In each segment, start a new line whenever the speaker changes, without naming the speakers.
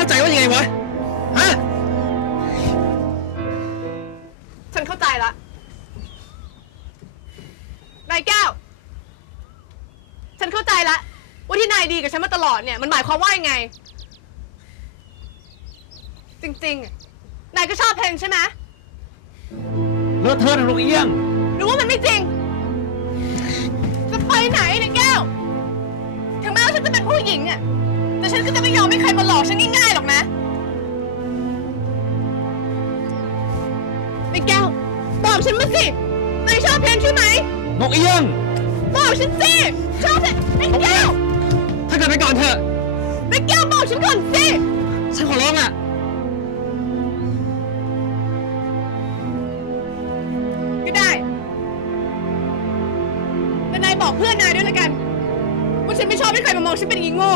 เข้าใจว่ายังไงวะ ฮะ
ฉันเข้าใจละนายแก้ว ฉันเข้าใจละว่าที่นายดีกับฉันมาตลอดเนี่ยมันหมายความว่ายังไง จริงๆอะนายก็ชอบเพลงใช่ไหม
เลอะเทอะนะลูกเอี้ยง
หรือว่ามันไม่จริง จะไปไหนนายแก้ว ถึงแม้ว่าฉันจะเป็นผู้หญิงเนี่ย แต่ฉันก็จะไม่ยอมให้ใครมาหลอกฉันง่ายๆหรอกนะนายแก้วบอกฉันมาสินายชอบเพลงใช่ไหม
นกเอี้ยง
บอกฉันสิชอบเพลงนายแก้ว
ถ้าเกิดไปก่อนเถอะ
นายแก้วบอกฉันก่อนสิ
ฉันขอร้องอะ
ก็ได้แต่นายบอกเพื่อนนายด้วยละกันว่าฉันไม่ชอบให้ใครมามองฉันเป็นอย่างงี้โง่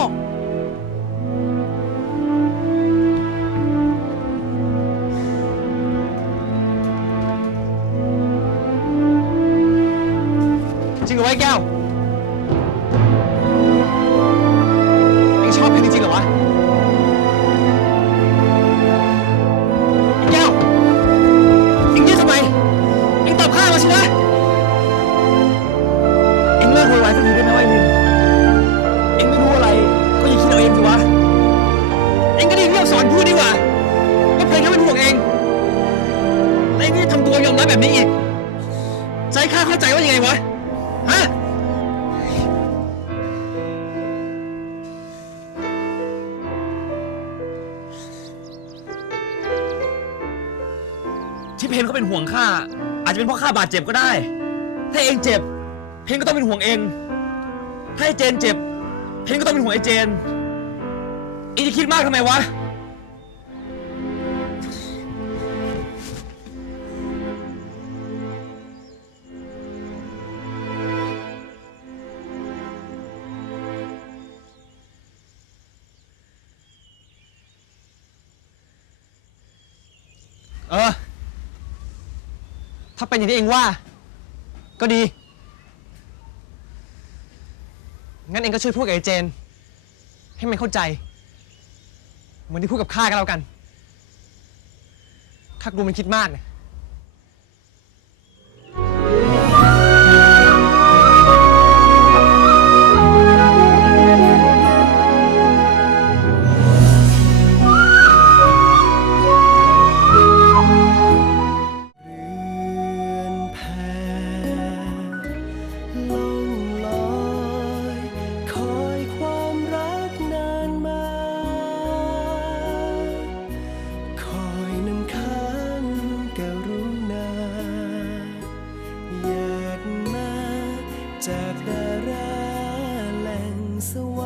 จริงเหรอวะไอ้แก้วเองชอบเพลงจริงเหรอวะไอ้แก้วเองยืดทำไมเองตอบข้ามาสินะเองเลิกโวยวายสักทีได้ไหมวะไอ้ลินเองไม่รู้อะไรก็อย่าคิดเอาเองสิวะเองก็ได้เรียกสอนพูดดีกว่าว่าเพลงนั้นเป็นห่วงเองแล้วเองก็จะทำตัวยอมรับแบบนี้อีก ใจข้าเข้าใจว่ายังไงวะ ฮะที่เพนเขาเป็นห่วงข้าอาจจะเป็นเพราะข้าบาดเจ็บก็ได้ ถ้าเองเจ็บ เพนก็ต้องเป็นห่วงเอง ถ้าไอ้เจนเจ็บ เพนก็ต้องเป็นห่วงไอ้เจนเองจะคิดมากทำไมวะ เออ ถ้าเป็นอย่างที่เองว่า ก็ดี งั้นเองก็ช่วยพูดกับไอ้เจน ให้มันเข้าใจ เหมือนที่พูดกับข้าก็แล้วกัน ข้ากลัวมันคิดมากนะ
จากดาราแหล่งสว